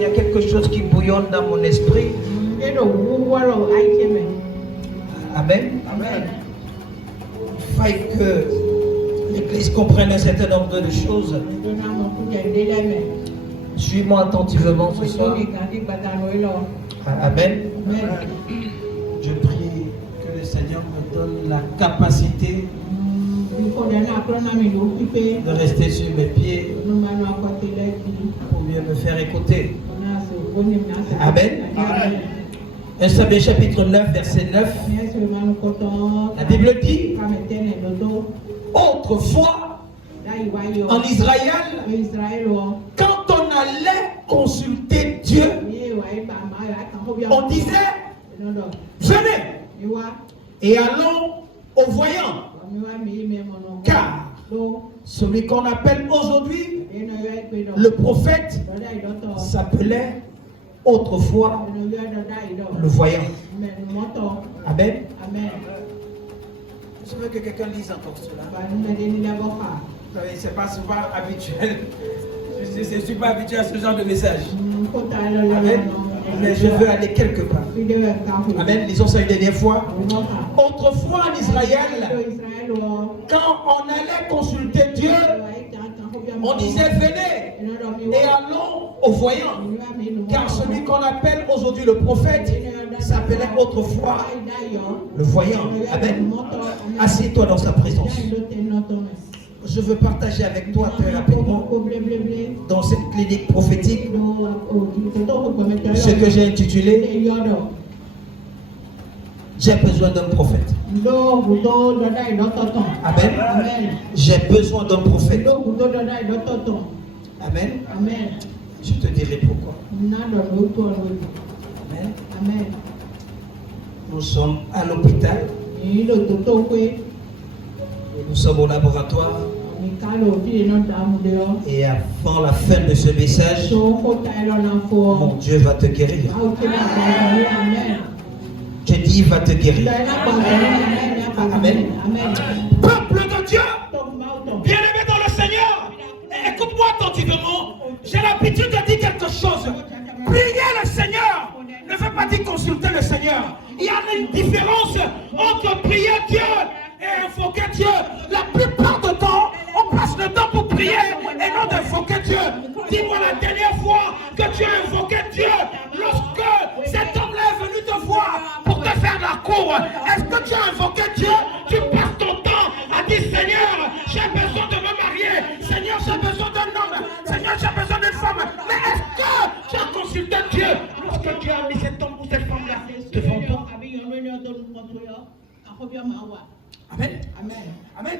il y a quelque chose qui bouillonne dans mon esprit. Amen. Amen. Il faille que l'Église comprenne un certain nombre de choses. Suis-moi attentivement ce soir. Amen. Je prie que le Seigneur me donne la capacité de rester sur mes pieds pour mieux me faire écouter. Amen. 1 Samuel chapitre 9, verset 9. La Bible dit: autrefois, en Israël, quand on allait consulter Dieu, on disait: venez et allons au voyant. Car celui qu'on appelle aujourd'hui le prophète s'appelait autrefois le voyant. Amen. Je veux que quelqu'un lise encore cela. C'est pas souvent habituel. Je ne suis pas habitué à ce genre de message. Amen. Mais je veux aller quelque part. Amen. Lisons ça une dernière fois. Autrefois en Israël, quand on allait consulter Dieu, on disait: venez et allons au voyant. Car celui qu'on appelle aujourd'hui le prophète s'appelait autrefois le voyant. Amen. Assieds-toi dans sa présence. Je veux partager avec toi très rapidement dans cette clinique prophétique ce que j'ai intitulé j'ai besoin d'un prophète. Amen. J'ai besoin d'un prophète. Amen. Je te dirai pourquoi. Amen. Nous sommes à l'hôpital. Nous sommes au laboratoire. Et avant la fin de ce message, mon Dieu va te guérir. Je dis: il va te guérir. Amen. Peuple de Dieu, bien-aimé dans le Seigneur, écoute-moi attentivement. J'ai l'habitude de dire quelque chose. Prier le Seigneur ne veut pas dire consulter le Seigneur. Il y a une différence entre prier Dieu et invoquer Dieu. La plupart du temps, on passe le temps pour prier et non d'invoquer Dieu. Dis-moi la dernière fois que tu as invoqué Dieu, lorsque cet homme-là est venu te voir pour te faire la cour. Est-ce que tu as invoqué Dieu? Tu passes ton temps à dire: Seigneur, j'ai besoin de me marier. Seigneur, j'ai besoin d'un homme. Seigneur, j'ai besoin d'une femme. Mais est-ce que tu as consulté Dieu lorsque tu as mis cet homme ou cette femme-là devant toi? Amen. Amen.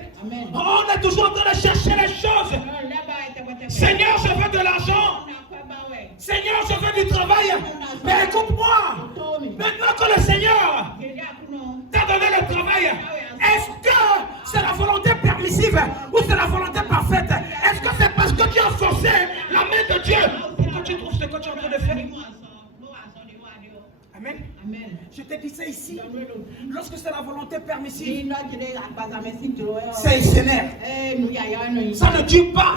On est toujours en train de chercher les choses. Seigneur, je veux de l'argent. Seigneur, je veux du travail. Mais écoute-moi. Maintenant que le Seigneur t'a donné le travail, est-ce que c'est la volonté permissive ou c'est la volonté parfaite? Est-ce que c'est parce que tu as forcé la main de Dieu pour que tu trouves ce que tu es en train de faire? Amen. Je t'ai dit ça ici. Lorsque c'est la volonté permissive, c'est éphémère. Ça ne dure pas.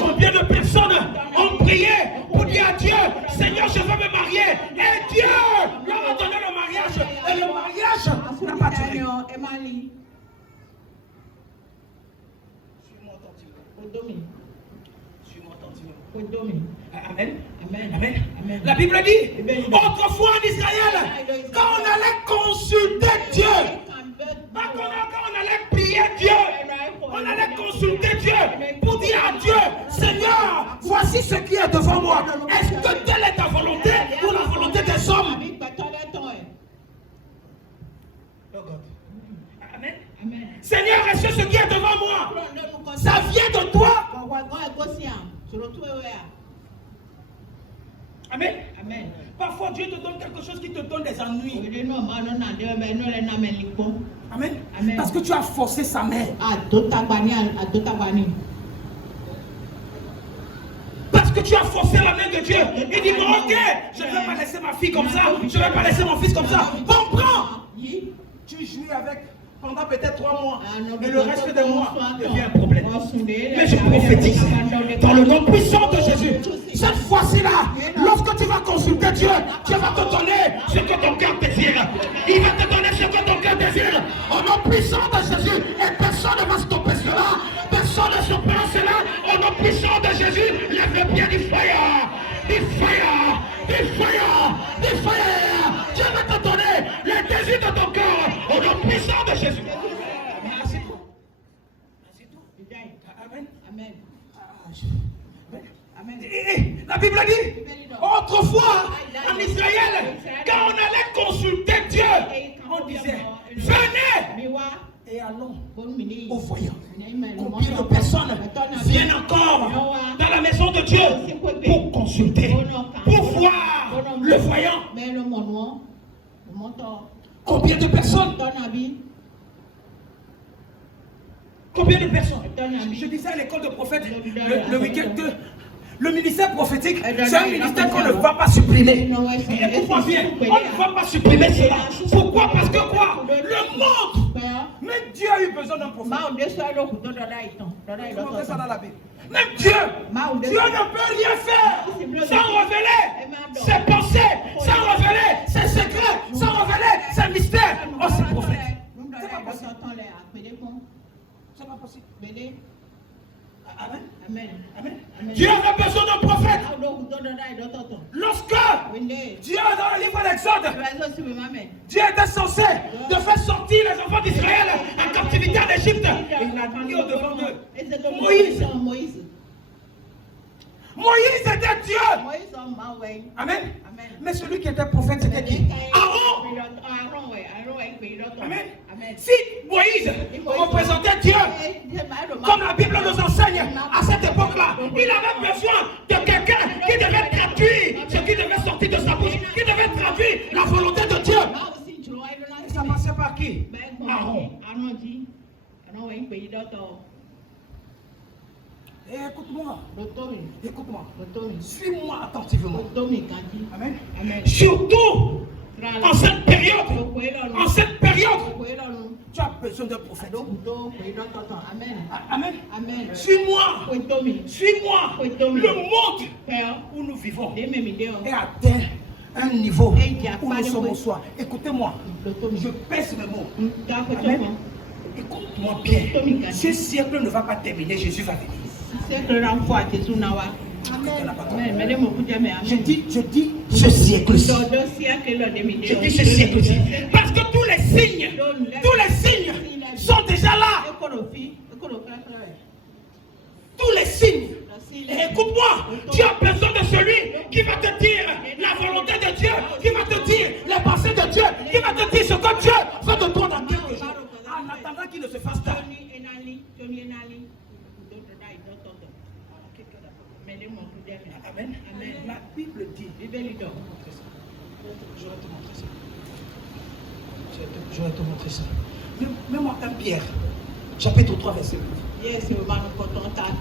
Combien de personnes ont prié pour dire à Dieu: Seigneur, je veux me marier. Et Dieu leur a donné le mariage. Et le mariage n'a pas duré. Suis-moi attentivement. Amen. La Bible dit: autrefois en Israël, quand on allait consulter Dieu, quand on allait prier Dieu, on allait consulter Dieu pour dire à Dieu: Seigneur, voici ce qui est devant moi. Est-ce que telle est ta volonté ou la volonté des hommes? Amen. Seigneur, est-ce que ce qui est devant moi, ça vient de toi? Amen. Parfois Dieu te donne quelque chose qui te donne des ennuis. Amen. Parce que tu as forcé sa main. Parce que tu as forcé la main de Dieu. Il dit: non, ok, je ne vais pas laisser ma fille comme ça. Je ne vais pas laisser mon fils comme ça. Comprends. Tu jouis avec pendant peut-être 3 mois. Et le reste des mois devient un problème. Mais je prophétise dans le nom puissant de Jésus. Cette fois-ci là, lorsque tu Dieu va te donner ce que ton cœur désire. Il va te donner ce que ton cœur désire. Au nom puissant de Jésus. Et personne ne va stopper cela. Personne ne stoppera cela. Au nom puissant de Jésus. Lève le pied du fire. Du fire. Du fire. Du fire. Dieu va te donner les désirs de ton cœur. Au nom puissant de Jésus. Amen. Amen. Amen. La Bible dit, autrefois, en Israël, quand on allait consulter Dieu, on disait, venez et allons au voyant. Combien de personnes viennent encore dans la maison de Dieu pour consulter, pour voir le voyant? Combien de personnes? Combien de personnes? Je disais à l'école de prophète le week-end que le ministère prophétique, c'est un ministère qu'on ne va pas supprimer. Pourquoi bien? On ne va pas supprimer cela. Pourquoi? Parce que quoi? Le monde, même Dieu a eu besoin d'un prophète. Comment ça dans la Bible? Même Dieu ne peut rien faire sans révéler ses pensées, sans révéler ses secrets, sans révéler ses mystères aux prophètes. C'est pas possible. C'est pas possible. Amen. Amen. Amen. Dieu avait besoin d'un prophète. Lorsque Dieu, dans le livre d'Exode, Dieu était censé de faire sortir les enfants d'Israël en captivité en Égypte, il a dit au-devant d'eux Moïse. Moïse était Dieu. Amen. Mais celui qui était prophète, c'était qui? Aaron. Amen. Si Moïse représentait Dieu, comme la Bible nous enseigne à cette époque-là, il avait besoin de quelqu'un qui devait traduire ce qui devait sortir de sa bouche, qui devait traduire la volonté de Dieu. Et ça passait par qui? Aaron. Écoute-moi. Écoute-moi. Suis-moi attentivement. Amen. Surtout en cette période, tu as besoin d'un prophète. Amen. Suis-moi. Suis-moi. Le monde où nous vivons est atteint un niveau où nous sommes au soir. Écoutez-moi. Je pèse mes mots. Amen. Écoute-moi bien. Ce siècle ne va pas terminer. Jésus va venir. Je dis ce siècle-ci. Je dis ce siècle-ci. Parce que tous les signes sont déjà là. Tous les signes. Et écoute-moi, tu as besoin de celui qui va te dire la volonté de Dieu, qui va te dire les pensées de Dieu, qui va te dire ce que Dieu fait de toi dans quelques jours. En attendant qu'il ne se fasse tard. Amen. La Bible dit. Je vais te montrer ça. Je vais te montrer ça. Mets-moi 1 Pierre, chapitre 3, verset 8.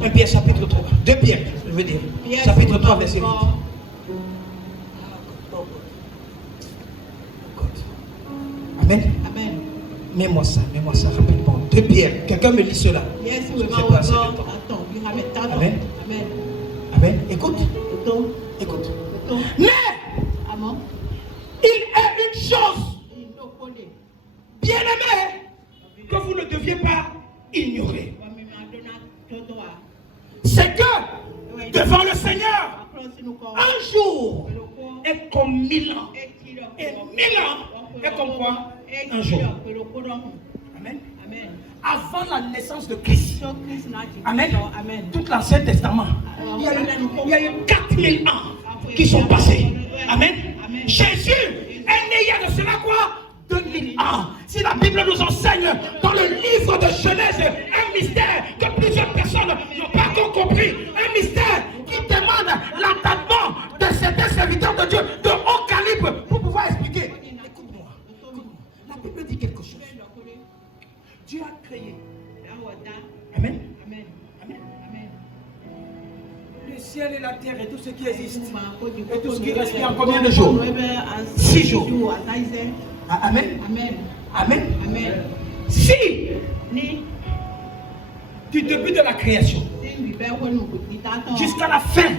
1 Pierre, chapitre 3. 2 Pierre, je veux dire. Chapitre 3, verset 8. Amen. Mets-moi ça rapidement. 2 Pierre, quelqu'un me lit cela. Amen. Amen. Écoute. Mais il est une chose, bien aimé, que vous ne deviez pas ignorer. C'est que devant le Seigneur, un jour est comme 1000 ans. Et 1000 ans est comme quoi? Un jour. Amen. Avant la naissance de Christ. Amen. Tout l'Ancien Testament. Il y a eu 4000 ans qui sont passés. Amen. Jésus est né il y a de cela quoi? 2000 ans. Si la Bible nous enseigne dans le livre de Genèse un mystère que plusieurs personnes n'ont pas encore compris, un mystère qui demande l'entendement de certains serviteurs de Dieu de haut calibre pour pouvoir expliquer. Écoute-moi. La Bible dit quelque chose. Dieu a créé. Amen. Le ciel et la terre et tout ce qui existe. Et tout ce qui respire en combien de jours? 6 jours. Amen. Si du début de la création jusqu'à la fin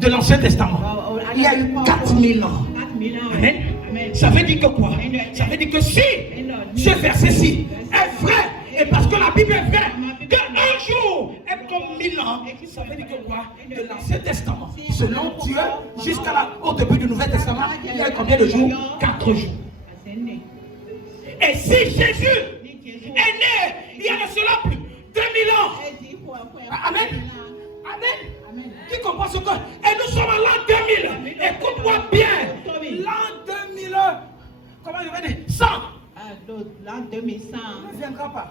de l'Ancien Testament. Il y a eu 4000 ans. Amen. Ça veut dire que quoi? Ça veut dire que si ce verset-ci est vrai, et parce que la Bible est vraie, qu'un jour est comme 1000 ans, ça veut dire que quoi? De l'Ancien Testament, selon Dieu, au début du Nouvel Testament, il y a combien de jours? 4 jours. Et si Jésus est né, il y a de cela plus 2000 ans. Amen. Amen. Qui comprend ce que? Et nous sommes à l'an 2000. Écoute-moi bien. L'an 2000. Comment je vais dire? 100. L'an 2100. Ne viendra pas.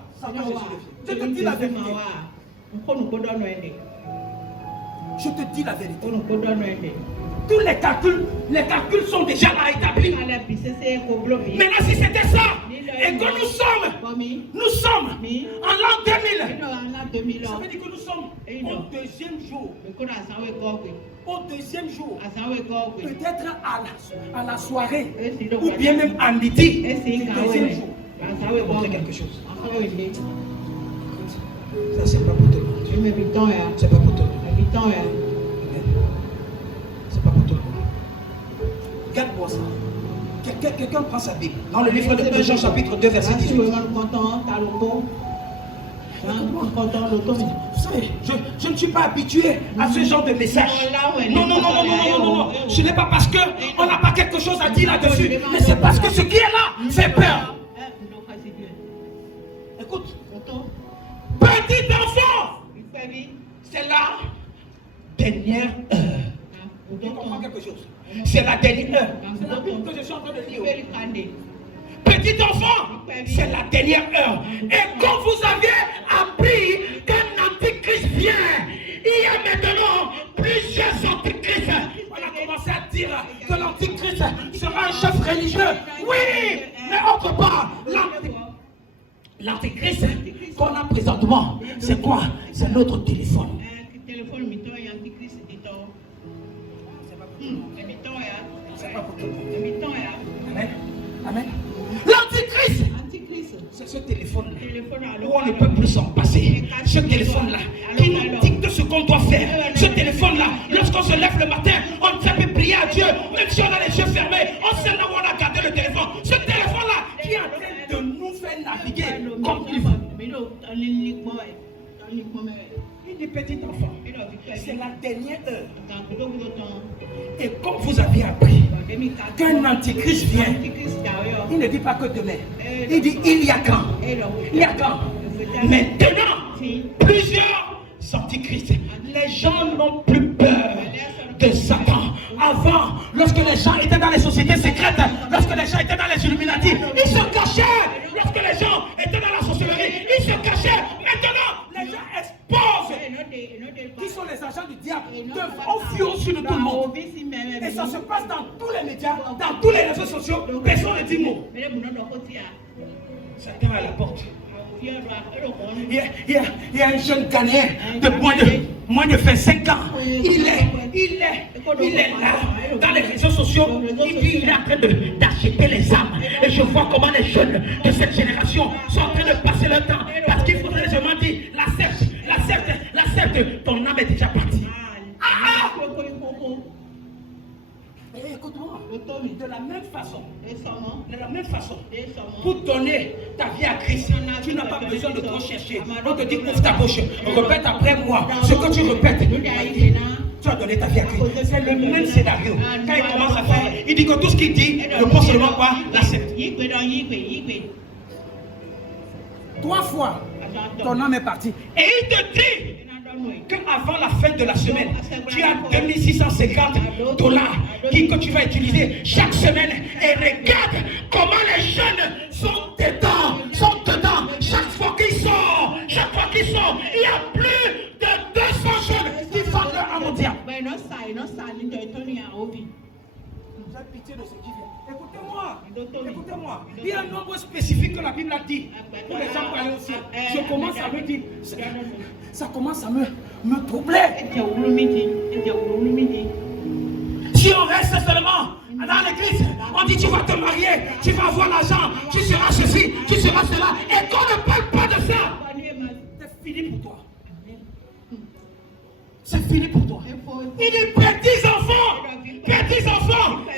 Je te dis la vérité. Je te dis la vérité. Tous les calculs sont déjà là établis. Maintenant, si c'était ça, et que nous sommes en l'an 2000, ça veut dire que nous sommes au deuxième jour. Au deuxième jour, peut-être à la soirée, ou bien même à midi, du deuxième jour. Je vais montrer quelque chose. Ça, c'est pas pour tout le monde. C'est pas pour tout le monde. C'est pas pour tout le monde. Regarde-moi ça. Quelqu'un prend sa Bible. Dans le livre de Jean, chapitre 2, verset 18. Vous savez, je ne suis pas habitué à ce genre de message. Non. Ce n'est pas parce qu'on n'a pas quelque chose à dire là-dessus, mais c'est parce que ce qui est là fait peur. Écoute, petit enfant, c'est la dernière heure. Tu comprends quelque chose? C'est la dernière heure. C'est la Bible que je suis en train de lire. Petit enfant, c'est la dernière heure. Et quand vous avez appris qu'un antichrist vient, il y a maintenant plusieurs antichrists. On a commencé à dire que l'antichrist sera un chef religieux. Oui, mais autre part, l'antichrist qu'on a présentement, c'est quoi? C'est notre téléphone. C'est pas pour tout le monde. Amen. Amen. L'antichrist, c'est ce téléphone où on ne peut plus s'en passer. Ce téléphone-là qui nous dicte ce qu'on doit faire. Ce téléphone-là, lorsqu'on se lève le matin, on ne sait plus prier à Dieu, même si on a les yeux fermés, on sait là où on a gardé le téléphone. Ce téléphone-là qui est en train de nous faire naviguer comme il veut. Il est petit enfant. C'est la dernière heure. Et comme vous avez appris qu'un antichrist vient, il ne dit pas que demain. Il dit il y a quand. Il y a quand. Maintenant, plusieurs antichrists. Les gens n'ont plus peur de Satan. Avant, lorsque les gens étaient dans les sociétés secrètes, lorsque les gens étaient dans les Illuminati, ils se cachaient. Lorsque les gens étaient dans la sorcellerie, ils se cachaient. Maintenant, les gens exposent. Qui sont les agents du diable? On fuit au-dessus de tout le monde. Et ça se passe dans tous les médias, dans tous les réseaux sociaux. Personne ne dit mot. Satan à la porte. Il y a un jeune Ghanéen de moins de 25 ans. Il est là, dans les réseaux sociaux. Il est en train d'acheter les âmes. Et je vois comment les jeunes de cette génération sont en train de passer leur temps. Parce qu'il faudrait, je m'en dis, la secte, ton âme est déjà partie. Et écoute-moi, de la même façon, pour donner ta vie à Christ, tu n'as pas besoin de trop chercher. On te dit ouvre ta bouche, répète après moi. Ce que tu répètes, tu as donné ta vie à Christ. C'est le même scénario. Quand il commence à faire, il dit que tout ce qu'il dit ne pense seulement pas la secte. 3 fois, ton âme est parti. Et il te dit qu'avant la fin de la semaine, tu as $2650 que tu vas utiliser chaque semaine. Et regarde comment les jeunes sont dedans. Chaque fois qu'ils sortent, il y a plus de 200 jeunes qui vendent leur âme au diable. Vous avez pitié de ce qui vient. Écoutez-moi. Il y a un nombre spécifique que la Bible a dit pour les gens parler aussi. Je commence à me dire, ça commence à me troubler. Si on reste seulement dans l'église, on dit tu vas te marier, tu vas avoir l'argent, tu seras ceci, tu seras cela, et qu'on ne parle pas de ça, c'est fini pour toi. fini pour toi. Il dit, petits enfants,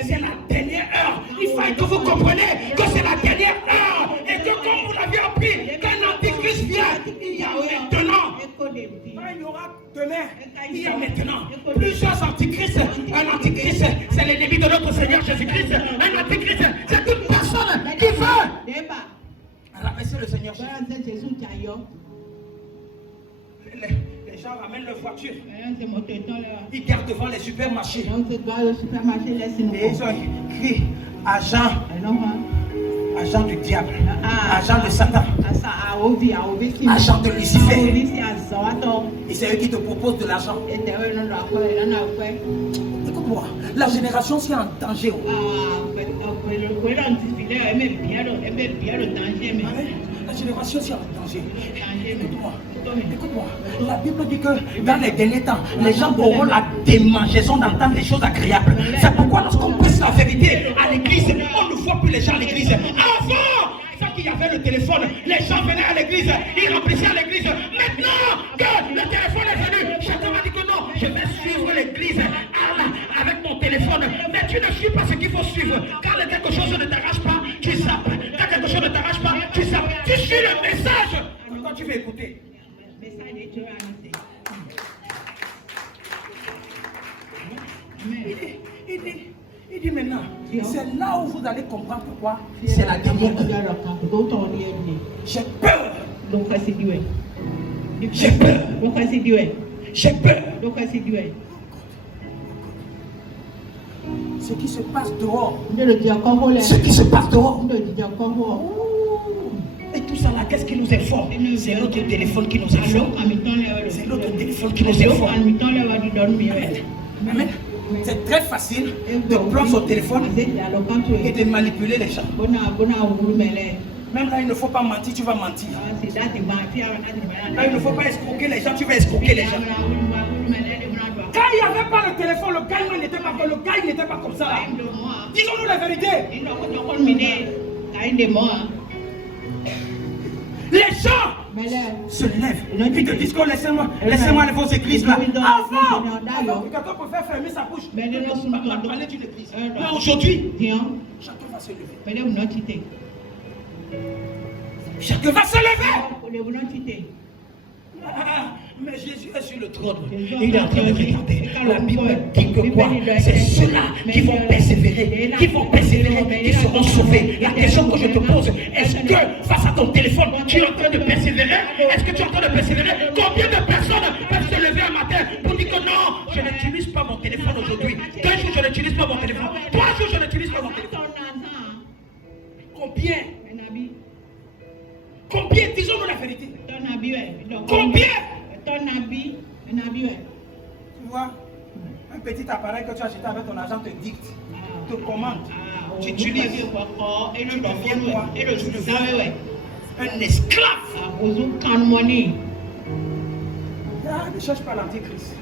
c'est la dernière heure. Il faut que vous compreniez que c'est la dernière heure. Et que comme vous l'avez appris, quand l'antichrist vient, il y a maintenant. Il y aura demain, il y a maintenant. Plusieurs antichrists. Un antichrist, c'est l'ennemi de notre Seigneur Jésus-Christ. Un antichrist, c'est toute personne qui veut. Alors, c'est le Seigneur Jésus. Les gens ramènent leur voiture. Ils gardent devant les supermarchés. Et ils ont écrit agent du diable, agent de Satan, agent de Lucifer. Et c'est eux qui te proposent de l'argent. Écoute-moi, la génération c'est en danger. La génération c'est en danger. Écoute-moi, la Bible dit que dans les derniers temps, les gens auront la démangeaison d'entendre des choses agréables. C'est pourquoi lorsqu'on prêche la vérité à l'église, on ne voit plus les gens à l'église. Avant, quand il y avait le téléphone, les gens venaient à l'église, ils remplissaient à l'église. Maintenant que le téléphone est venu, chacun m'a dit que non, je vais suivre l'église avec mon téléphone. Mais tu ne suis pas ce qu'il faut suivre. Quand quelque chose ne t'arrache pas, tu zappes. Quand quelque chose ne t'arrache pas, tu zappes. Tu suis le message. Quand tu veux écouter. Il dit maintenant, c'est là où vous allez comprendre pourquoi c'est la dernière heure. J'ai peur. J'ai peur. J'ai peur. Ce qui se passe dehors. Ce qui se passe dehors. Et tout ça là, qu'est-ce qui nous informe? C'est notre téléphone qui nous informe. C'est notre téléphone qui nous informe. Amen. C'est très facile de prendre son téléphone et de manipuler les gens. Même là, il ne faut pas mentir, tu vas mentir. Là, il ne faut pas escroquer les gens, tu vas escroquer les gens. Quand il n'y avait pas le téléphone, le gars il n'était pas comme ça. Disons-nous la vérité. Les gens se lèvent. Ils te disent que laissez-moi aller vos églises là. Avant, quelqu'un peut fermer sa bouche. Parler d'une église. Mais aujourd'hui, chacun va se lever. Chacun va se lever. Mais Jésus est sur le trône. Il est en train de regarder. La Bible dit que quoi? C'est ceux-là qui vont persévérer, qui seront sauvés. La question que je te pose, est-ce que face à ton téléphone, tu es en train de persévérer? Est-ce que tu es en train de persévérer? Combien de personnes peuvent se lever un matin pour dire que non, je n'utilise pas mon téléphone aujourd'hui. 2 jours, je n'utilise pas mon téléphone. 3 jours, je n'utilise pas mon téléphone. Combien? Disons-nous la vérité. Combien? Tu vois, un petit appareil que tu as acheté avec ton argent te dicte, te commande. Tu utilises. Tu deviens quoi? Un esclave. Ne cherche pas l'antichrist.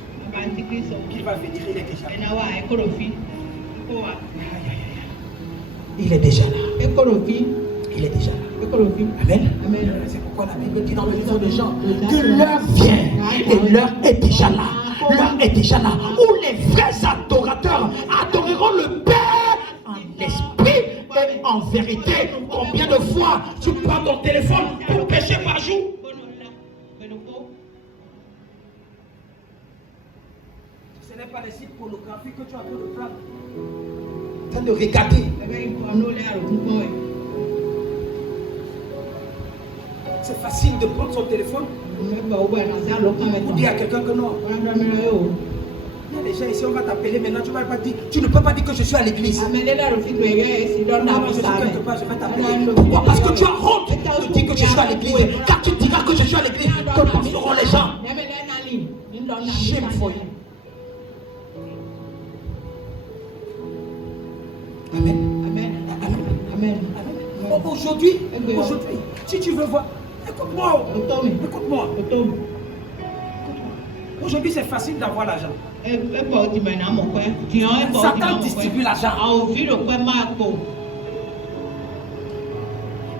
Qu'il va venir, il est déjà là. Il est déjà là. Il est déjà là. Amen. C'est pourquoi la Bible dit dans le livre de Jean que l'heure vient et l'heure est déjà là. L'heure est déjà là où les vrais adorateurs adoreront le Père en esprit et en vérité. Combien de fois tu prends ton téléphone pour pécher par jour? Ce n'est pas les sites pornographiques que tu as en train de prendre. Tu as en train de regarder. C'est facile de prendre son téléphone pour dire à quelqu'un que non. Il y a des gens ici, on va t'appeler maintenant, tu ne peux pas dire que je suis à l'église. Non, je suis quelque part, je vais t'appeler. Pourquoi? Parce que tu as honte de dire que je suis à l'église. Car tu diras que je suis à l'église, que penseront les gens? Shame for you. Amen. Aujourd'hui, si tu veux voir, écoute-moi. Aujourd'hui, c'est facile d'avoir l'argent. Satan distribue l'argent.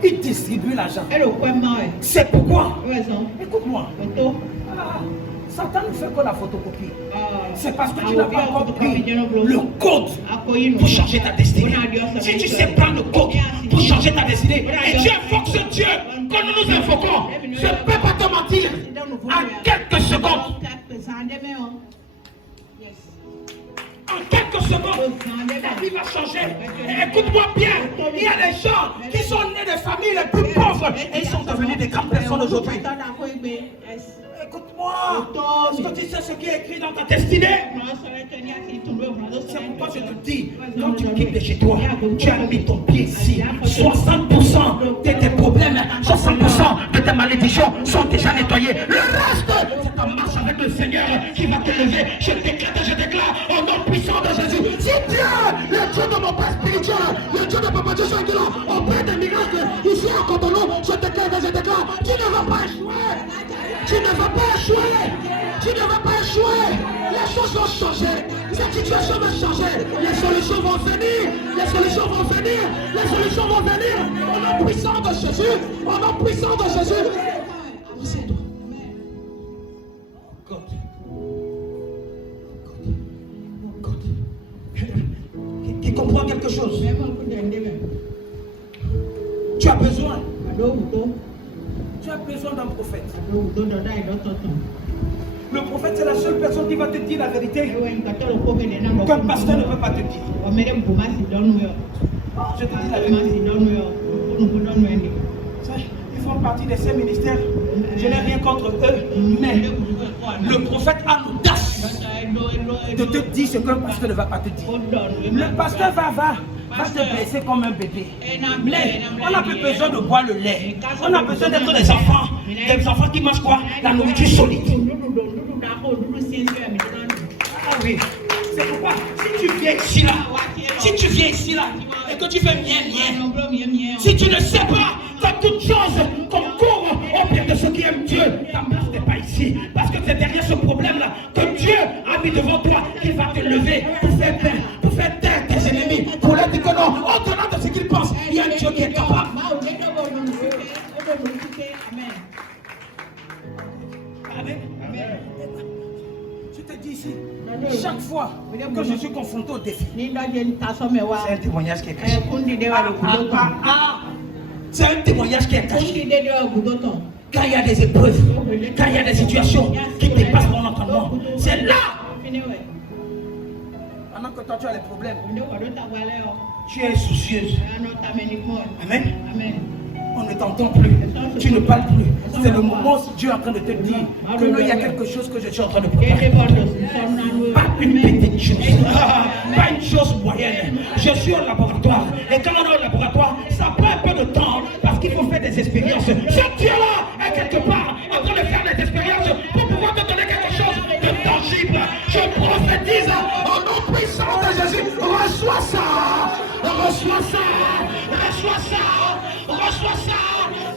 Il distribue l'argent. C'est pourquoi, écoute-moi, Satan ne fait que la photocopie. C'est parce que tu n'as pas encore pris le code pour changer ta destinée. Si tu sais prendre le code pour changer ta destinée, et Dieu invoque ce Dieu que nous nous invoquons, je ne peux pas te mentir, en quelques secondes. En quelques secondes, ta vie va changer. Écoute-moi bien, il y a des gens qui sont nés des familles les plus pauvres et ils sont devenus des grandes personnes aujourd'hui. Écoute-moi, est-ce que tu sais ce qui est écrit dans ta destinée? C'est pourquoi je te dis, quand tu quittes de chez toi, tu as mis ton pied ici. 60% de tes problèmes, 60% de tes malédictions sont déjà nettoyés. Le reste, c'est ta marche avec le Seigneur qui va te lever. Je décrète, je déclare au nom puissant de Jésus. Si Dieu, le Dieu de mon Père spirituel, le Dieu de Papa Dieu qui est là, auprès des miracles, ici à Cotonou, je déclare, tu ne vas pas échouer. Tu ne vas pas échouer. Tu ne vas pas échouer. Les choses vont changer. Cette situation va changer. Les solutions vont venir. Les solutions vont venir. Les solutions vont venir. Au nom puissant de Jésus. Au nom puissant de Jésus. C'est toi. God. Qui comprend quelque chose. Tu as besoin. Tu as besoin d'un prophète. Le prophète, c'est la seule personne qui va te dire la vérité qu'un pasteur ne peut pas te dire. Je te dis la vérité. Ils font partie des 5 ministères. Je n'ai rien contre eux, mais le prophète a l'audace de te dire ce qu'un pasteur ne va pas te dire. Le pasteur va te blesser comme un bébé. Mais on n'a plus besoin de boire le lait. On a besoin d'être des enfants qui mangent quoi? La nourriture solide. Ah oui, c'est pourquoi si tu viens ici là, et que tu fais mien, si tu ne sais pas, t'as toutes choses qu'on court au bien de ceux qui aiment Dieu, ta place n'est pas ici. Parce que c'est derrière ce problème-là que Dieu a mis devant toi qu'il va te lever pour faire taire tes ennemis, pour leur dire que non, au-delà de ce qu'ils pensent, il y a un Dieu qui est capable. Amen. Je te dis ici, chaque fois que je suis confronté au défi, c'est un témoignage qui est caché. C'est un témoignage qui est caché. Quand il y a des épreuves, quand il y a des situations qui dépassent mon entendement, c'est là. Pendant que toi tu as les problèmes, tu es soucieuse. Amen. On ne t'entend plus, tu ne parles plus. C'est le moment où Dieu est en train de te dire que là, il y a quelque chose que je suis en train de préparer. Pas une petite chose, pas une chose moyenne. Je suis au laboratoire. Et quand on est au laboratoire, ça prend un peu de temps parce qu'il faut faire des expériences. Ce Dieu-là est quelque part en train de faire des expériences pour pouvoir te donner quelque chose de tangible. Je prophétise au nom puissant de Jésus. Reçois ça. Reçois ça. Reçois ça. Reçois ça.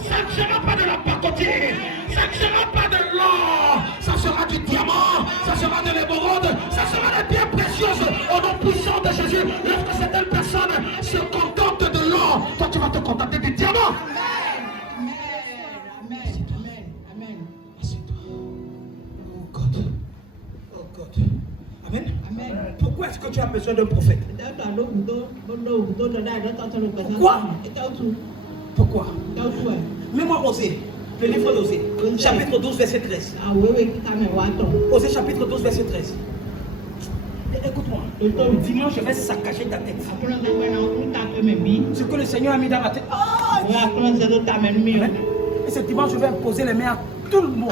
Ça ne sera pas de la pacotille. Ça ne sera pas de l'or. Ça sera du diamant. Ça sera de l'émeraude. Ça sera des pierres précieuses. Au nom puissant de Jésus. Lorsque certaines personnes se contentent de l'or, toi tu vas te contenter du diamant. Amen. Amen. Pourquoi est-ce que tu as besoin d'un prophète? Pourquoi? Mets-moi Osée, le livre d'Osée, chapitre 12, verset 13. Osée, chapitre 12, verset 13. Écoute-moi, dimanche, je vais saccager ta tête. Ce que le Seigneur a mis dans ma tête. Et ce dimanche, je vais poser les mains à tout le monde.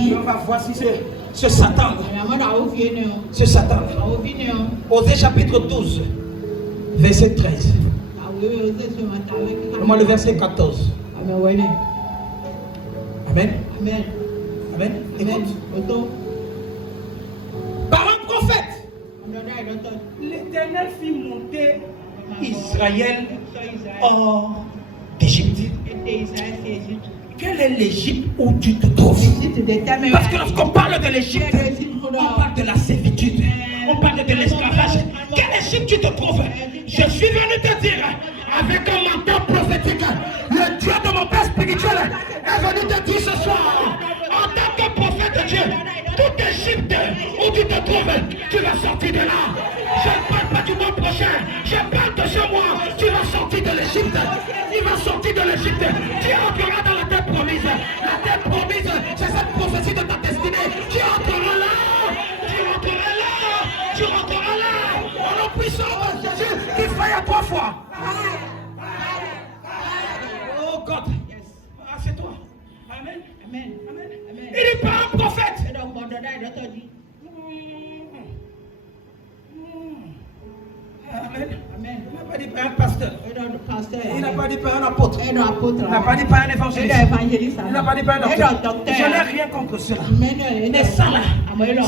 Et on va voir si ce Satan, Osée chapitre 12, verset 13. Moi le verset 14. Amen. Amen. Amen. Écoute. Par un prophète, l'Éternel fit monter Israël hors d'Égypte. Quelle est l'Égypte où tu te trouves? Parce que lorsqu'on parle de l'Égypte, on parle de la servitude, on parle de l'esclavage. Quelle Égypte tu te trouves? Je suis venu te dire, avec un manteau prophétique, le Dieu de mon Père spirituel est venu te dire ce soir, en tant que prophète, trouve, tu vas sortir de là. Je ne parle pas du mois prochain, je parle de ce mois. Tu vas sortir de l'Égypte. Tu vas sortir de l'Égypte. Tu entreras dans la terre promise. La terre promise, c'est cette prophétie de ta destinée. Tu entreras là. Tu rentreras là. Tu rentreras là. Au nom puissant de Jésus, qui faille 3 fois. Oh God. Ah, c'est toi. Amen. Amen. Amen. Amen. Il n'est pas un prophète. Amen. Amen. Il n'a pas dit pas un pasteur. Il n'a pas dit pas un apôtre. Il Il n'a pas dit pas un évangéliste. Il n'a pas dit pas un docteur. Je n'ai rien contre cela. Mais ça là,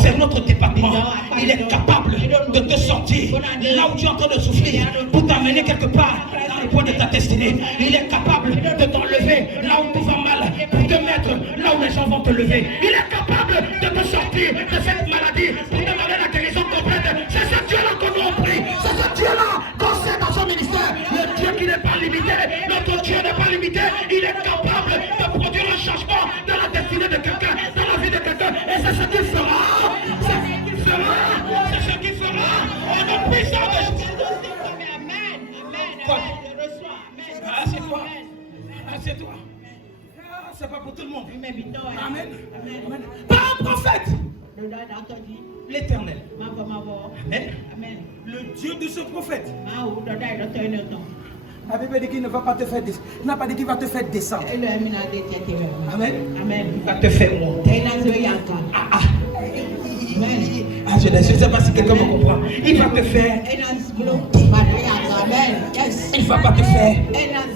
c'est notre département. Il est capable de te sortir là où tu es en train de souffrir pour t'amener quelque part dans le point de ta destinée. Il est capable de t'enlever là où tu vas mal pour te mettre là où les gens vont te lever. Il est capable de te sortir de cette maladie pour demander la guérison complète. C'est ce Dieu-là que nous on prie. C'est ce Dieu-là qu'on sait dans son ministère. Le Dieu qui n'est pas limité. Notre Dieu n'est pas limité. Il est capable de produire un changement dans la destinée de quelqu'un, dans la vie de quelqu'un. Et c'est ce qu'il fera. C'est ce qu'il fera. C'est ce qu'il fera. On est puissant de Jésus. Ah, c'est toi. Ah, c'est toi. Ah, c'est pas pour tout le monde. Amen. Amen. Pas un prophète. L'Éternel. Amen. Le Dieu de ce prophète. La Bible dit qu'il ne va pas te faire descendre. Il n'a pas dit qu'il va te faire descendre. Amen. Amen. Il va te faire monter. Je ne sais pas si quelqu'un me comprend. Il va te faire monter. Il ne va pas te faire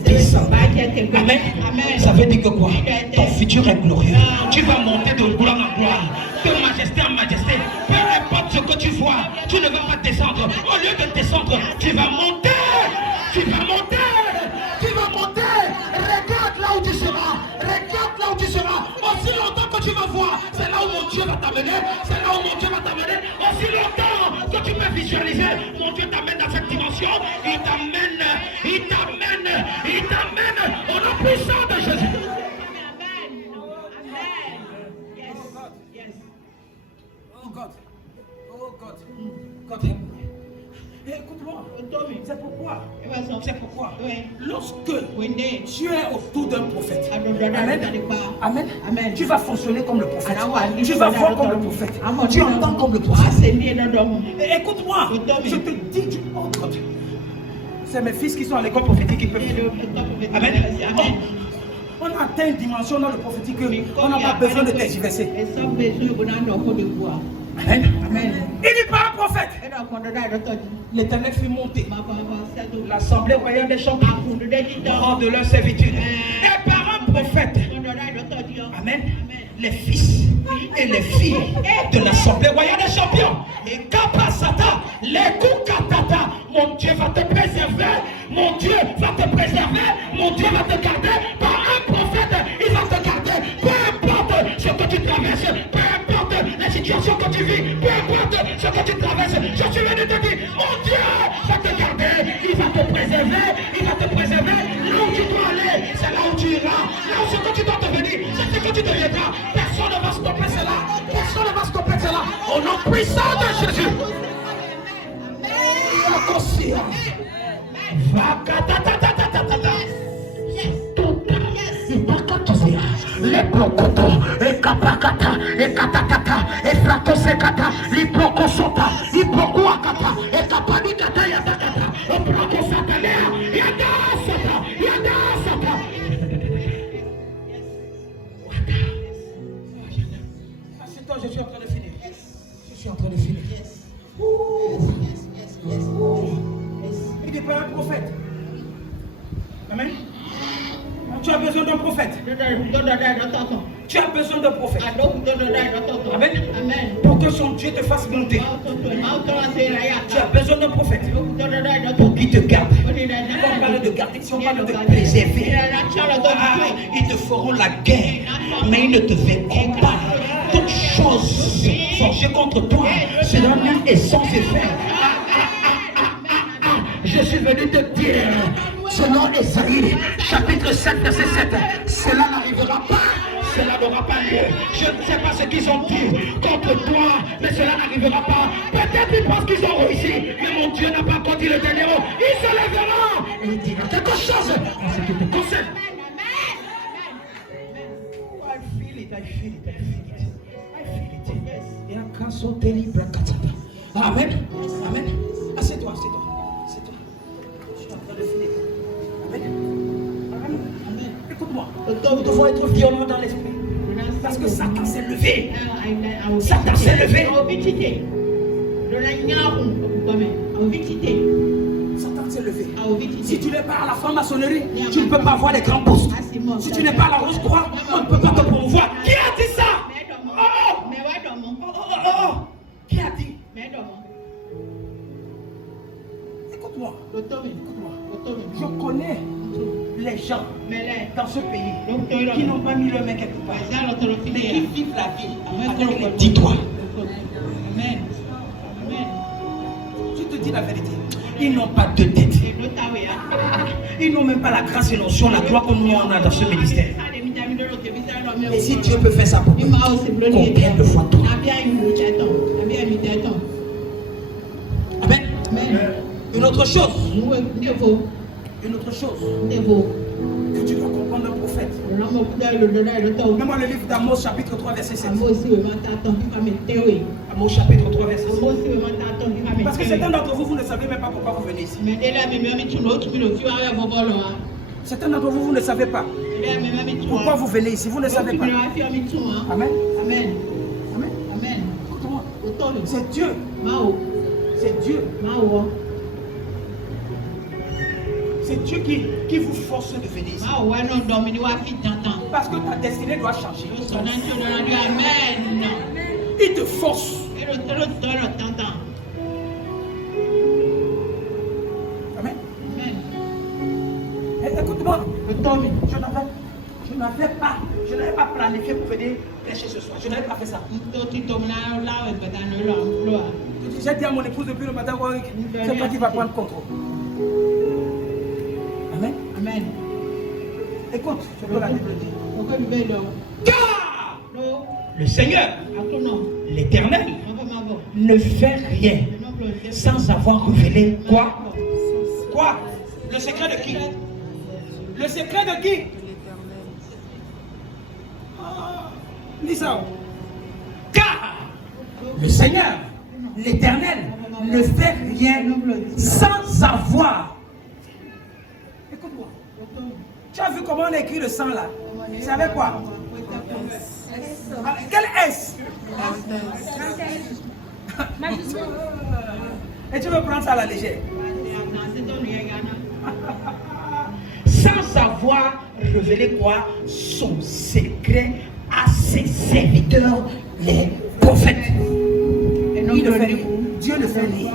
descendre. Amen. Ça veut dire que quoi? Ton futur est glorieux. Tu vas monter de gloire en gloire, de majesté en majesté. Peu importe ce que tu vois, tu ne vas pas descendre. Au lieu de descendre, tu vas monter. Tu vas monter. Tu vas monter. Regarde là où tu seras. Regarde là où tu seras. Aussi longtemps que tu vas voir, c'est là où mon Dieu va t'amener. C'est là où mon Dieu va t'amener. Aussi longtemps que tu peux visualiser, mon Dieu t'amène dans cette dimension. Il t'amène. Il t'amène. Il t'amène au nom puissant de Jésus. Oh God. Oh God. God help me. Écoute-moi, c'est pourquoi, lorsque tu es autour d'un prophète, Amen, tu vas fonctionner comme le prophète, tu vas voir comme le prophète, tu entends comme le prophète. Écoute-moi, je te dis, oh God, c'est mes fils qui sont à l'école prophétique qui peuvent. Amen. On a atteint une dimension dans le prophétique qu'on n'a pas besoin de tergiverser. Amen. Il n'est pas un prophète. L'Éternel fit monter l'assemblée royale des champions hors de leur servitude. Et par un prophète, amen, les fils et les filles de l'assemblée royale des champions. Et Kapasata, les Kukatata, mon Dieu va te préserver. Mon Dieu va te préserver. Mon Dieu va te garder. Par un prophète, il va te garder. Peu importe ce que tu traverses, peu importe la situation que tu vis, peu importe ce que tu traverses, je suis venu te dire, mon Dieu va te garder, il va te préserver, il va te préserver. Là où tu dois aller, c'est là où tu iras. Là où ce que tu dois devenir, c'est ce que tu deviendras. Personne ne va stopper cela. Personne ne va stopper cela. Au nom puissant de Jésus. Les blocoto, et kapakata, et katakata, et fracosekata, les blocosota, les blocoakata, et kapanikata, yatakata, et blocosatalea, yadasata, yadasata. Assieds-toi, je suis en train de finir. Je suis en train de finir. Il n'est pas un prophète. Amen. Tu as besoin d'un prophète. Tu as besoin d'un prophète. Amen. Pour que son Dieu te fasse monter. Tu as besoin d'un prophète. Pour qu'il te garde. On parle de garder, si on parle de préserver. Ils te feront la guerre, mais ils ne te verront pas. Toute chose forgée contre toi sera nulle et sans effet. Je suis venu te dire, selon Ésaïe, chapitre 7, verset 7, cela n'arrivera pas cela n'aura pas lieu. Je ne sais pas ce qu'ils ont dit contre toi, mais cela n'arrivera pas. Peut-être ils pensent qu'ils ont réussi, mais mon Dieu n'a pas encore dit le dernier mot. Il se lèvera et il dira quelque chose en ce qui te concerne. Amen. Amen. Assieds-toi, assieds-toi. Assieds-toi. Je suis en train de finir. Amen. Amen. Écoute-moi. Nous devons être violents dans l'esprit. Parce que Satan s'est levé. Satan s'est levé. Satan s'est levé. Si tu n'es pas à la franc-maçonnerie, tu ne peux pas avoir les grands postes. Si tu n'es pas à la Rose-Croix, on ne peut pas te promouvoir. Qui a dit ça? Qui a dit? Écoute-moi. Je connais les gens dans ce pays qui n'ont pas mis leur main quelque part, mais qui vivent la vie avec les 10 doigts. Amen. Je te dis la vérité. Ils n'ont pas de tête. Ils n'ont même pas la grâce et l'onction, la gloire comme nous on a dans ce ministère. Et si Dieu peut faire ça pour nous, combien de fois toi? Amen. Une autre chose. Une autre chose que tu dois comprendre un prophète. Donne-moi le livre d'Amos chapitre 3 verset 7. Amos chapitre 3 verset 7. Parce que certains d'entre vous, vous ne savez même pas pourquoi vous venez ici. Certains d'entre vous, vous ne savez pas pourquoi vous venez ici. Vous ne savez pas. Amen. Amen. Amen. Écoute-moi. C'est Dieu. C'est Dieu. C'est Dieu qui vous force de venir ici. Parce que ta destinée doit changer. Il te force. Amen. Écoute-moi. Je n'avais pas planifié pour venir prêcher ce soir. Je n'avais pas fait ça. J'ai dit à mon épouse depuis le matin, c'est toi qui vas prendre contrôle. Amen. Écoute, je peux la dire. Car le Seigneur, l'Éternel, ne fait rien sans avoir révélé quoi? Quoi? Le secret de qui? Le secret de qui? Lis ça. Car le Seigneur, l'Éternel, ne fait rien sans avoir. Écoute-moi. Tu as vu comment on écrit le sang là? C'est avec quoi? Quel S? Et tu veux prendre ça à la légère? Sans avoir révélé quoi? Son secret à ses serviteurs, les prophètes. Dieu ne fait rien.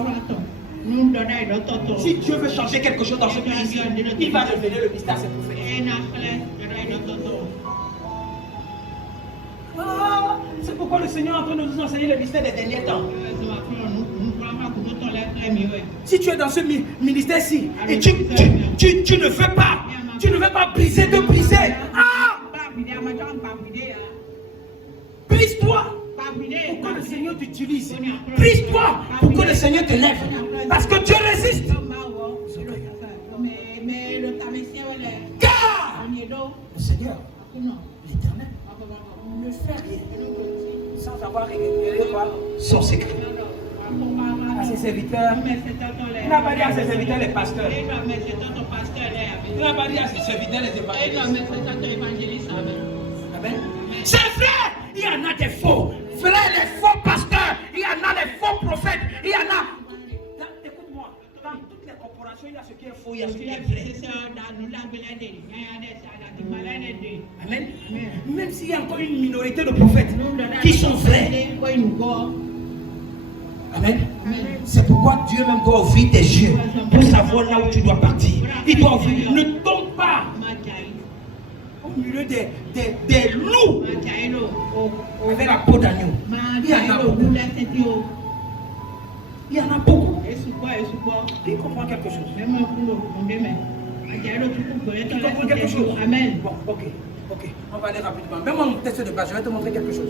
Si Dieu veut changer quelque chose dans ce pays, il va révéler le mystère à ses prophètes. C'est pourquoi le Seigneur est en train de nous enseigner le mystère des derniers temps. Si tu es dans ce ministère-ci et tu ne veux pas briser de briser. Brise-toi pour que le Seigneur t'utilise. Brise-toi pour que le Seigneur te lève. Parce que Dieu résiste. Car le Seigneur, l'Éternel, ne fait rien sans avoir révélé son secret à ses serviteurs. Il n'a pas dit à ses serviteurs les pasteurs. Il n'a pas dit à ses serviteurs les évangélistes. Amen. C'est vrai, il y en a des faux. Frère, les faux pasteurs, il y en a les faux prophètes, il y en a. Écoute-moi, dans toutes les corporations, il y a ce qui est faux, il y a ce qui est vrai. Amen. Même s'il y a encore une minorité de prophètes qui sont vrais. Amen. C'est pourquoi Dieu même doit ouvrir tes yeux pour savoir là où tu dois partir. Il doit ouvrir. Ne tombe pas au milieu des loups avec la peau d'agneau. Il y en a beaucoup. Il y en a beaucoup. Qui comprend quelque chose? Qui comprend quelque chose? Amen. Bon, ok. Ok, on va aller rapidement. Mets-moi mon texte de base, je vais te montrer quelque chose.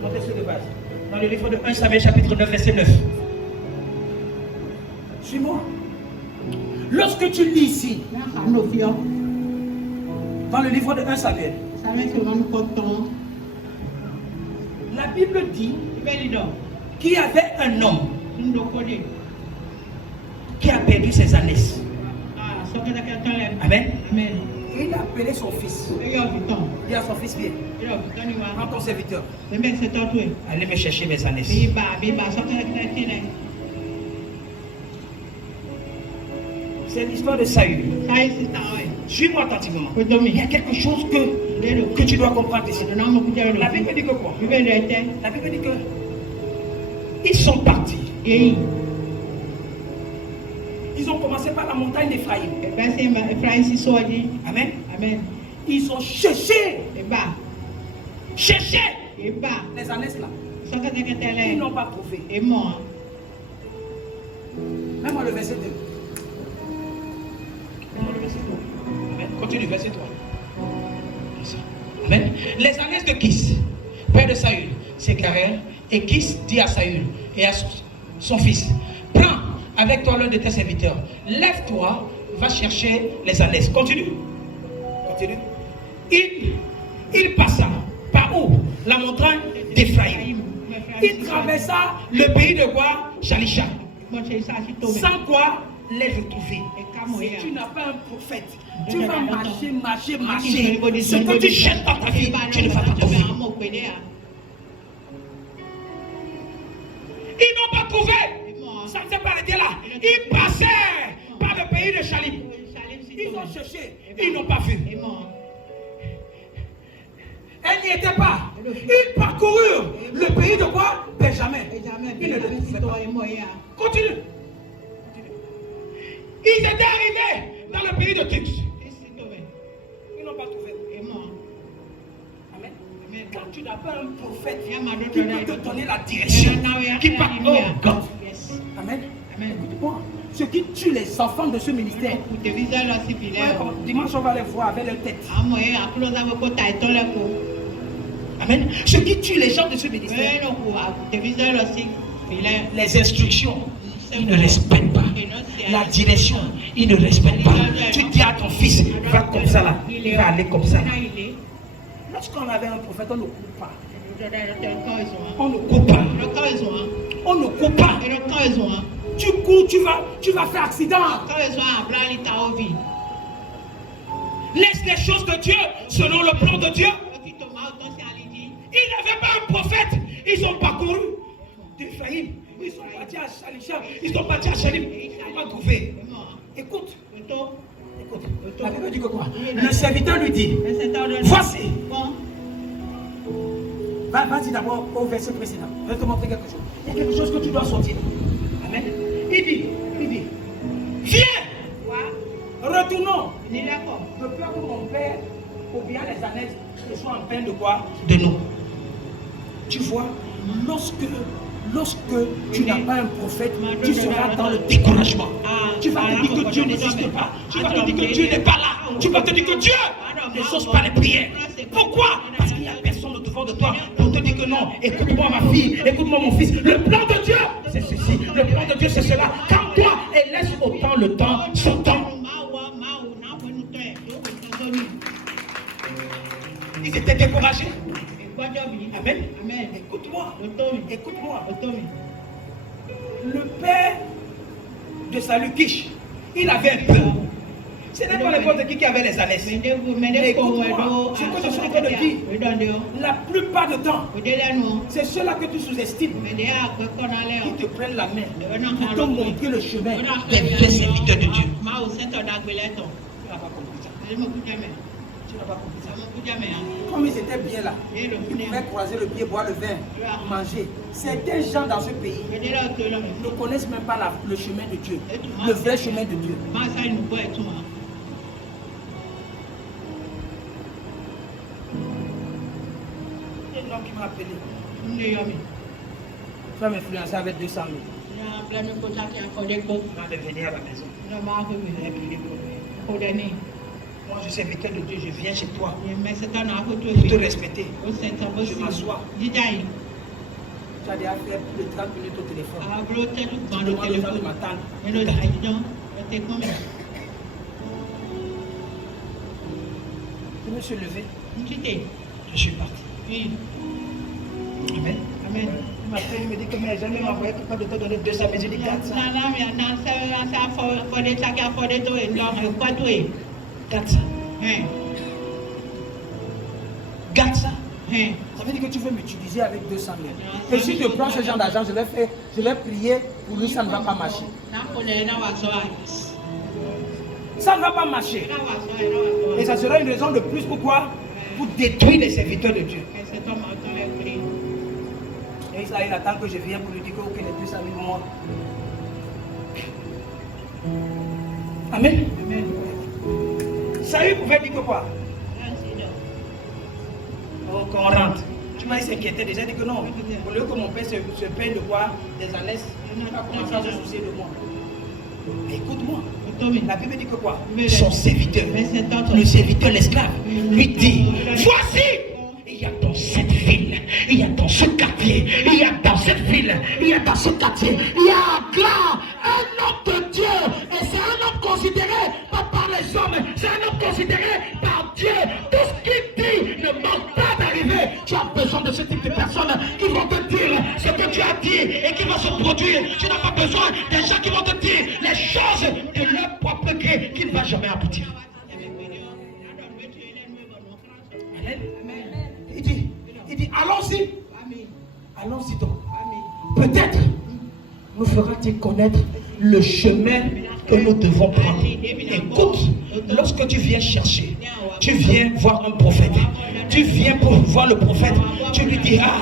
Mon texte de base. Dans le livre de 1 Samuel, chapitre 9, verset 9. Suis-moi. Lorsque tu lis ici, dans le livre de 1 Samuel, la Bible dit qu'il y avait un homme qui a perdu ses ânesses. Amen. Il a appelé son fils. Il dit à son fils, viens. Prends ton serviteur. Allez me chercher mes ânesses. C'est l'histoire de Saül. Suis-moi attentivement. Il y a quelque chose que tu dois comprendre ici. La Bible dit que quoi? La Bible dit que ils sont partis. Ils ont commencé par la montagne d'Éphraïm. Amen. Amen. Ils ont cherché. Cherché. Les ânesses là. Ils n'ont pas trouvé. Même le verset 2. Amen. Continue, verset 3. Amen. Les ânesses de Kis, père de Saül, s'égarèrent, et Kis dit à Saül et à son fils, prends avec toi l'un de tes serviteurs, lève-toi, va chercher les ânesses. Continue. Il passa par où? La montagne d'Éphraïm. Il traversa le pays de quoi? Shalisha. Sans quoi les retrouver. Si tu n'as pas un prophète, tu vas marcher. Ce que tu cherches dans ta vie, tu ne vas pas trouver. Ils n'ont pas trouvé. Ça ne s'est pas arrêté là. Ils passaient par le pays de Chalim. Ils ont cherché. Ils n'ont pas vu. Elle n'y était pas. Ils parcoururent le pays de quoi? Benjamin. Ils ne le trouvaient pas. Continue. Ils étaient arrivés dans le pays de Tux. Ils n'ont pas trouvé. Amen. Quand tu n'as pas un prophète qui peut te donner la direction, qui parle, oh God. Amen. Écoute-moi. Ce qui tue les enfants de ce ministère. Dimanche, on va les voir avec leur tête. Amen. Ce qui tue les gens de ce ministère. Les instructions, ils ne respectent pas. La direction, ils ne respectent pas. Tu dis à ton fils, va comme ça là, il va aller comme ça là. Lorsqu'on avait un prophète, on ne coupe pas. On ne coupe pas. On ne coupe pas. Tu cours, tu vas faire accident. Laisse les choses de Dieu selon le plan de Dieu. Ils n'avaient pas un prophète. Ils ont parcouru d'Éphraïm. Ils sont partis à Shalisha. Ils sont partis à Shalim. Ils n'ont pas trouvé. Écoute. La Bible dit que quoi? Le serviteur lui dit, voici. Vas-y d'abord au verset précédent. Je vais te montrer quelque chose. Il y a quelque chose que tu dois sortir. Amen. Il dit, viens. Retournons. De peur que mon père ou bien les ânesses soient en peine de quoi? De nous. Tu vois, lorsque tu n'as pas un prophète, tu seras dans le découragement. Tu vas te dire que Dieu n'existe pas. Tu vas te dire que Dieu n'est pas là. Tu vas te dire que Dieu n'exauce pas les prières. Pourquoi? Parce qu'il n'y a personne au devant de toi pour te dire que non. Écoute-moi ma fille, écoute-moi mon fils. Le plan de Dieu, c'est ceci. Le plan de Dieu, c'est cela. Calme-toi et laisse autant le temps, son temps. Ils étaient découragés. Amen. Écoute-moi. Le père de Saül Kish, il avait un peu. Ce n'est pas n'importe qui avait les ânesses. Écoute-moi. Ce que je suis en train de dire, la plupart du temps, c'est ceux-là que tu sous-estimes qui te prennent la main pour te montrer le chemin des vrais serviteurs de Dieu. Tu n'as pas compris ça. Tu n'as pas compris ça. Comme ils étaient bien là, ils pouvaient croiser le pied, boire le vin, manger. Certains gens dans ce pays ne connaissent même pas le chemin de Dieu, le vrai chemin de Dieu. Un homme qui m'a appelé. Tu vas m'influencer avec 200 000. Je vais venir à la maison. Moi, je suis serviteur de Dieu, je viens chez toi Mais c'est un pour te respecter. Je m'assois. Tu as déjà fait plus de 30 minutes au téléphone. Tu demandes aux gens de m'attendre. Je me suis levé. Je suis parti. Amen. Amen. Il m'appelle, il me dit que mes amis m'ont envoyé pas de te donner 200, mais je dis 400. 400. Garde ça. Ça veut dire que tu veux m'utiliser avec 200 000. Et si je prends ce genre d'argent, je vais prier pour lui, ça ne va pas marcher. Ça ne va pas marcher. Et ça sera une raison de plus pourquoi? Pour détruire les serviteurs de Dieu. Et il attend que je vienne pour lui dire que les 200 000 moi. Amen. Saül pouvait dire que quoi? Oh, qu'on rentre. Tu m'as dit s'inquiéter déjà, dit que non. Au lieu que mon père se paye de quoi? Des années, il va commencer à se soucier de moi. Mais écoute-moi. La Bible dit que quoi? Son serviteur, le serviteur, l'esclave, lui dit, voici, il y a dans cette ville, il y a dans ce quartier, il y a dans cette ville, il y a dans ce quartier, il y a là un homme de Dieu. Et c'est un homme considéré, pas par les hommes, c'est un homme considéré par Dieu. Tout ce qu'il dit ne manque pas d'arriver. Tu as besoin de ce type de personnes qui vont te dire ce que tu as dit et qui va se produire. Tu n'as pas besoin des gens qui vont te dire les choses de leur propre gré qui ne va jamais aboutir. Il dit, allons-y. Allons-y donc. Peut-être nous fera-t-il connaître le chemin que nous devons prendre. Écoute, lorsque tu viens chercher, tu viens voir un prophète, tu viens pour voir le prophète, tu lui dis, ah,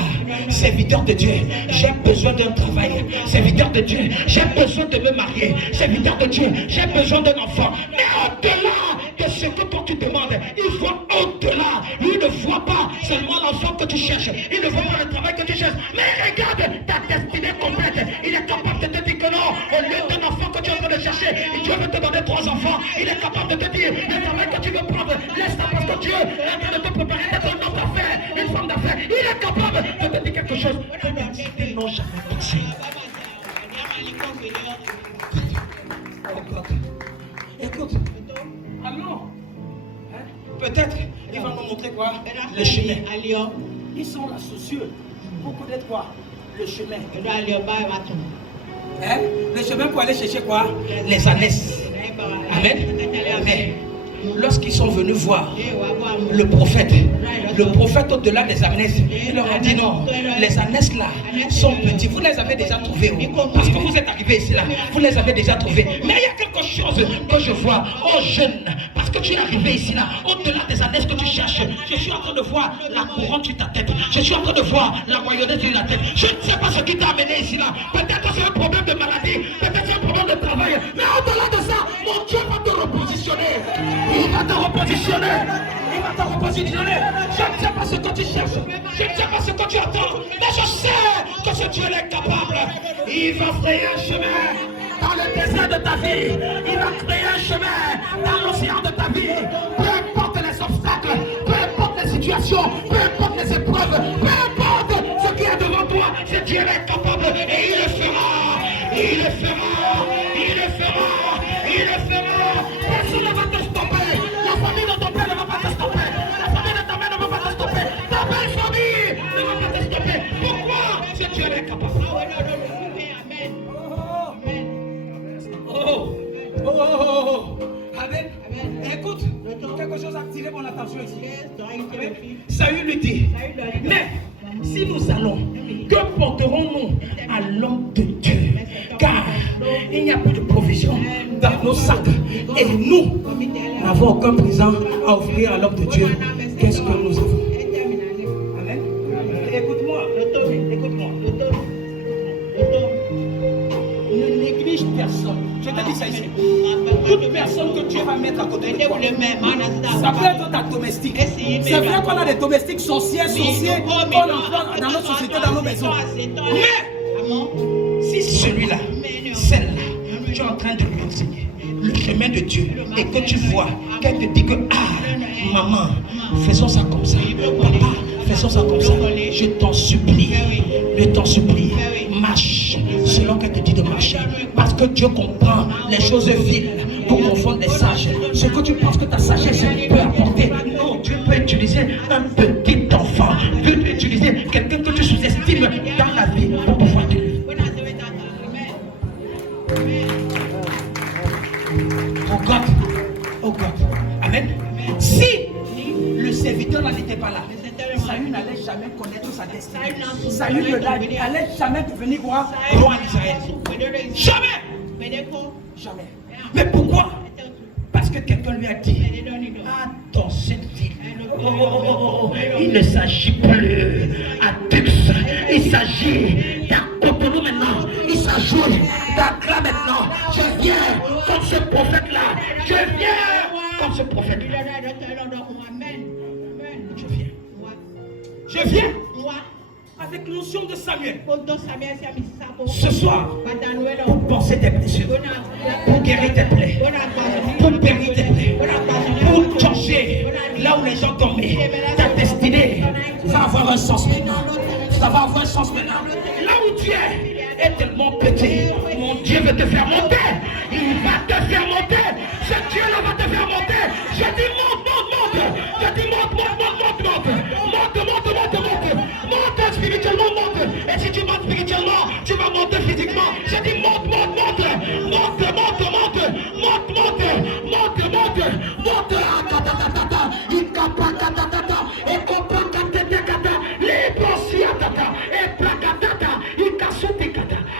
serviteur de Dieu, j'ai besoin d'un travail, serviteur de Dieu, j'ai besoin de me marier, serviteur de Dieu, j'ai besoin d'un enfant. Mais au-delà de ce que toi tu demandes, il voit au-delà. Lui ne voit pas seulement l'enfant que tu cherches, il ne voit pas le travail que tu cherches, mais regarde ta destinée complète. Il est capable de te dire que non, au lieu d'un enfant que tu es en train de chercher, Dieu veut te donner 3 enfants. Il est capable de te dire, le travail que tu veux prendre, laisse ça parce que Dieu est en train de te préparer d'être un homme d'affaires, une femme d'affaires. Il est capable de te dire quelque chose que les idées n'ont jamais pensé. Écoute, allons. Peut-être il va nous montrer quoi? Le chemin. Ils sont là soucieux pour connaître quoi? Le chemin. Le chemin pour aller chercher quoi? Les ânesses. Amen. Mais lorsqu'ils sont venus voir le prophète au-delà des ânesses, il leur a dit non, les ânesses là sont petits, vous les avez déjà trouvés, parce que vous êtes arrivés ici là, vous les avez déjà trouvés. Mais il y a quelque chose que je vois, oh jeune, parce que tu es arrivé ici là, au-delà des ânesses que tu cherches, je suis en train de voir la couronne sur ta tête, je suis en train de voir la royauté sur la tête. Je ne sais pas ce qui t'a amené ici là, peut-être que c'est un problème de maladie, peut-être que c'est un problème de travail, mais au-delà de ça, mon Dieu va te repositionner. Il va te repositionner. Il va te repositionner. Je ne sais pas ce que tu cherches. Je ne sais pas ce que tu attends. Mais je sais que ce Dieu est capable. Il va frayer un chemin dans le désert de ta vie. Il va créer un chemin dans l'océan de ta vie. Peu importe les obstacles, peu importe les situations, peu importe les épreuves, peu importe ce qui est devant toi, ce Dieu est capable. Et il le fera. Il le fera. Il le fera. Il le fera. Personne ne va te stopper. La famille de ton père ne va pas te stopper. La famille de ta mère ne va pas te stopper. Ta belle famille ne va pas te stopper. Pourquoi? Ce Dieu est capable. Amen. Écoute, quelque chose a attiré mon attention ici. Saül lui dit, mais si nous allons, que porterons-nous à l'homme de Dieu? Car il n'y a plus de provision dans nos sacs. Et nous n'avons aucun présent à offrir à l'homme de Dieu. Qu'est-ce que nous avons? Amen. Écoute-moi. Écoute-moi. Ne néglige personne. Je te dis ça ici. Toute personne que Dieu va mettre à côté de toi, ça peut être ta domestique. C'est vrai qu'on a des domestiques sorciers qu'on emploie dans notre société, dans nos maisons. Mais si celui-là, celle-là, tu es en train de lui enseigner, le chemin de Dieu et que tu vois qu'elle te dit que maman, faisons ça comme ça, papa, faisons ça comme ça, je t'en supplie, marche selon qu'elle te dit de marcher, parce que Dieu comprend les choses viles pour confondre les sages. Ce que tu penses que ta sagesse peut apporter, non, Dieu peut utiliser un petit enfant, Dieu peut utiliser quelqu'un que tu sous-estimes dans la vie pour pouvoir te lever. Oh God, amen. Si le serviteur n'était pas là, Saül n'allait jamais connaître sa destinée. Saül n'allait jamais venir voir roi en Israël. Jamais. Mais pourquoi? Parce que quelqu'un lui a dit, dans cette ville, il ne s'agit plus à Tux, il s'agit d'Akotonou maintenant, il s'agit d'Akra maintenant. Je viens comme ce prophète-là, je viens comme ce prophète-là. Je viens avec l'onction de Samuel. Ce soir, pour penser tes blessures, pour guérir tes plaies, pour guérir tes plaies, pour changer là où les gens t'ont mis. Ta destinée va avoir un sens maintenant. Ça va avoir un sens maintenant. Là où tu es tellement petit, mon Dieu veut te faire monter. Il va te faire monter. Ce Dieu-là va te faire monter. Je dis monte. Je dis monte. Monte spirituellement, monte. Et si tu montes spirituellement, tu vas monter physiquement. Je dis monte.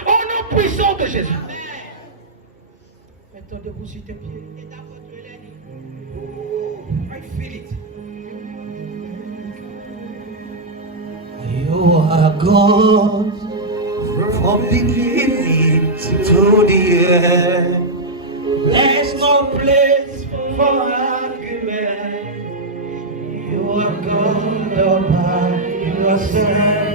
Au nom puissant de Jésus. Mets-toi debout sur tes pieds. I feel it. You are God from beginning to the end. There's no place for argument. You are God all by yourself.